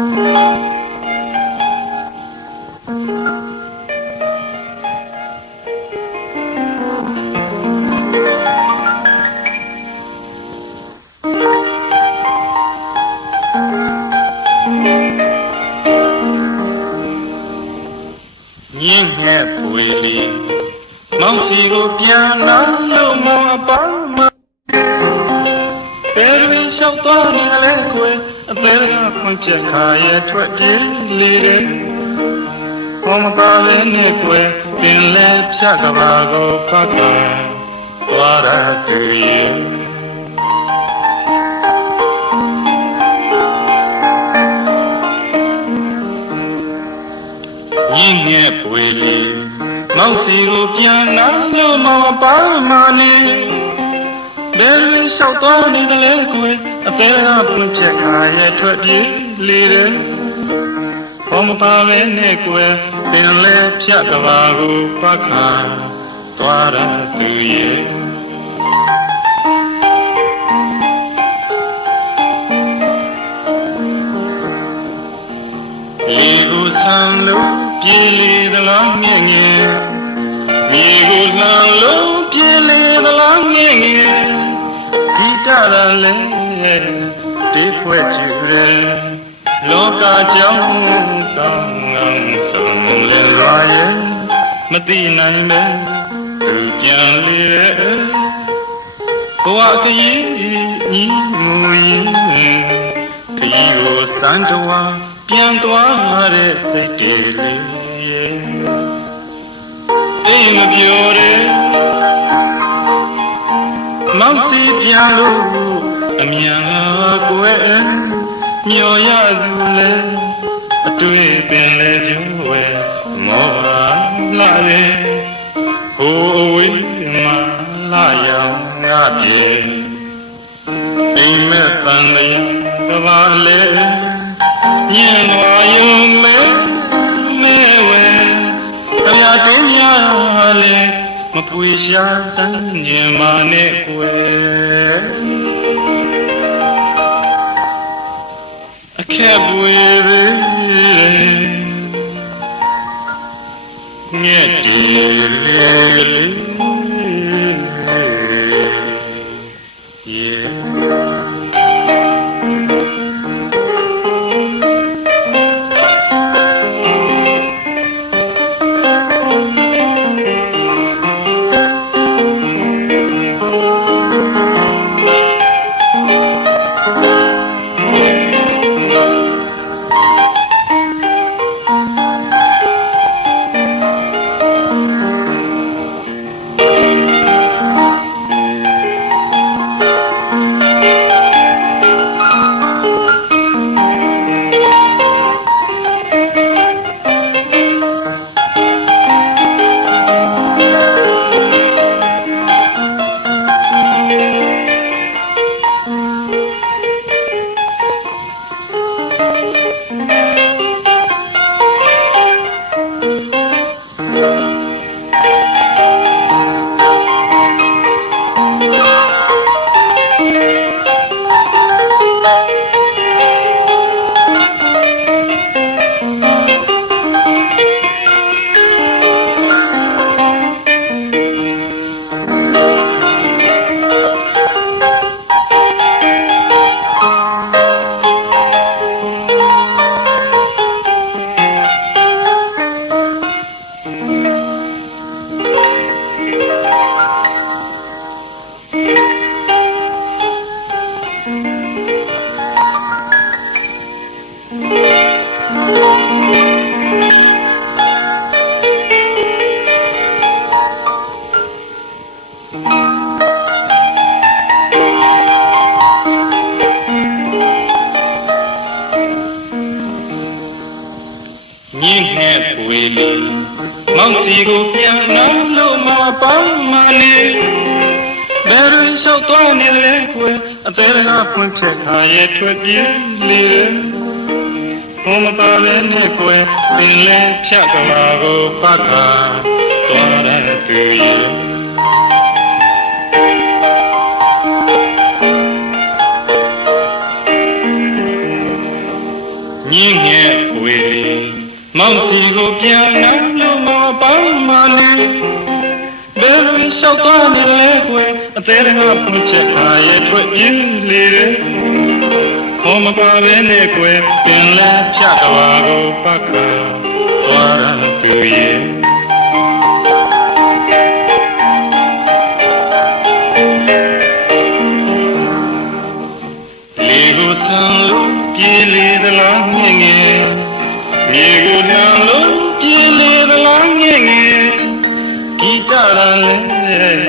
ညင်ငှက်ပွေလီမောင်စီကိုပြန်လာလို့မောင်အပါမဘယ်လိုလျှောက်သွားနေလဲခွေအသေးကဖွင့်ချက်ခါရဲ့ထွက်ပြေးလေတယ်ဟောမပါလဲနဲ့ခွေပင်လဲဖြတ်ကဘာကိုဖတ်တယ်သွားရတူရဲ့ညင်ငှက်ပွေလီမောင်စီကိုပြန်လာလို့မောင်အပါမနေဘယ်လိုလျှောက်သွားနေလဲကွယ်အသေးကပွင့်ချက်ခါရဲ့ထွက်ပြေးလေတယ်ဘောမပါပဲနဲ့ကွယ်ပင်လဲဖြတ်ကဘာကိုပတ်ခါသွားရသူရဲ့ဒီကိုဆမ်းလို့ပြေးလေသလားမြင့်ငယ်ဒီကိုလှမ်းလို့ပြေးလေသလားမြင့်ငယ်ဒီတရလဲဒီဖွဲ့ချူရဲလောကကြောင်းကောင်းကောင်းဆုံးလဲရွာရဲ့မသိနိုင်ပဲသူပြန်လေဘဝကကြီးညီမူရင်ခရီးကိုစံတော်ပြန်သွားတဲ့စိတ်တွေလေးအိမ်မပြောတဲ့မောင်စီပြန်လို့အမြန်ကွယ်ညော်ရသူလဲအတွေ့ပင်လဲကျိုးဝဲမောပါလာလေဟိုအဝေးမှာလာရောက်ငါပြေအိမ်မဲ့တန်လေးကဘာလဲညံဝါယုံမဲဝဲတရားတင်းရလေမပွေရှာစမ်းကျင်မာနဲ့ကွယ်အခက်ပွေပဲငဲ့တီလေညင်ငှက်ပွေလီမောင်စီကိုပြန်လာလို့မောင်အပါမနေဘယ်လိုလျှောက်သွားနေလဲကွယ်အသေးကဖွင့်ချက်ခါရဲ့ထွက်ပြေးလေဘုံမပါလဲနဲ့ကွယ်ပင်လဲဖြတ်ကလာကိုပတ်ခါသွားတဲ့သူရဲ့ညင် မောင်စီကိုပြန်နာလို့မပေါင်းမနေဘယ်လိုလျှောက်သွားနေလဲကွယ်အသေးတကဖွင့်ချက်ခါရဲ့ထွက်ပြင်းလေတယ်ခေါ်မပါဘဲနဲ့ကွယ်ပင်လဲဖြတ်တော်ကိုပတ်ခါသွားရသူရဲ့လေကိုဆံလို့ပြေးလေသလားငယ်ငယ်မြေကိုလမ်းလို့ပြေးလေသလားငယ်ငယ်ဂီတရလည်း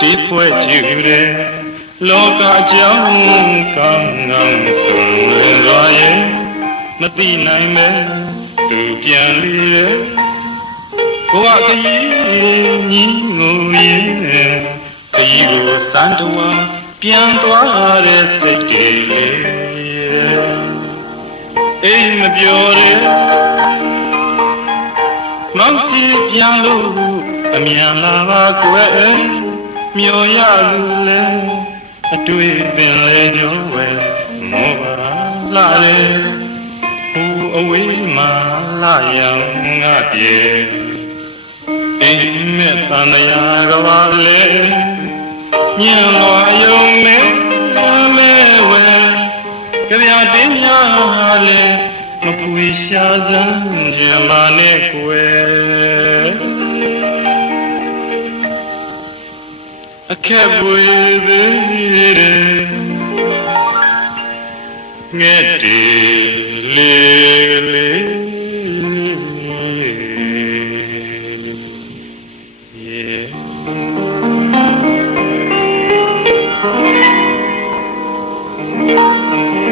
ဒီဖွဲ့ကြည့်ရဲလောကအကြောင်းကောင်းကောင်းသွန်လွာရဲ့မသိနိုင်မဲသူပြန်လေဘဝခရီးညီငိုရဲ့ခရီးကိုစံတော်ပြန်သွားတဲ့စိတ်တွေအိမ်မပြောရဲမောင်စီပြန်လို့အမြန်လာပါကွယ်မျောရလူလဲအတွေ့ပင်လေညောဝဲမောပါလာတယ်ဟိုအဝေးမှာလာရောက်ငါပြေအိမ်မဲ့တန်ရာကပါလေညံလွာယုံနဲ့မဲဝဲကြပြတင်းများလေမပွေရှာစမ်းကြမနဲ့ကွယ်အခက်ပွေသေးငဲ့တီလေးလေးYeah.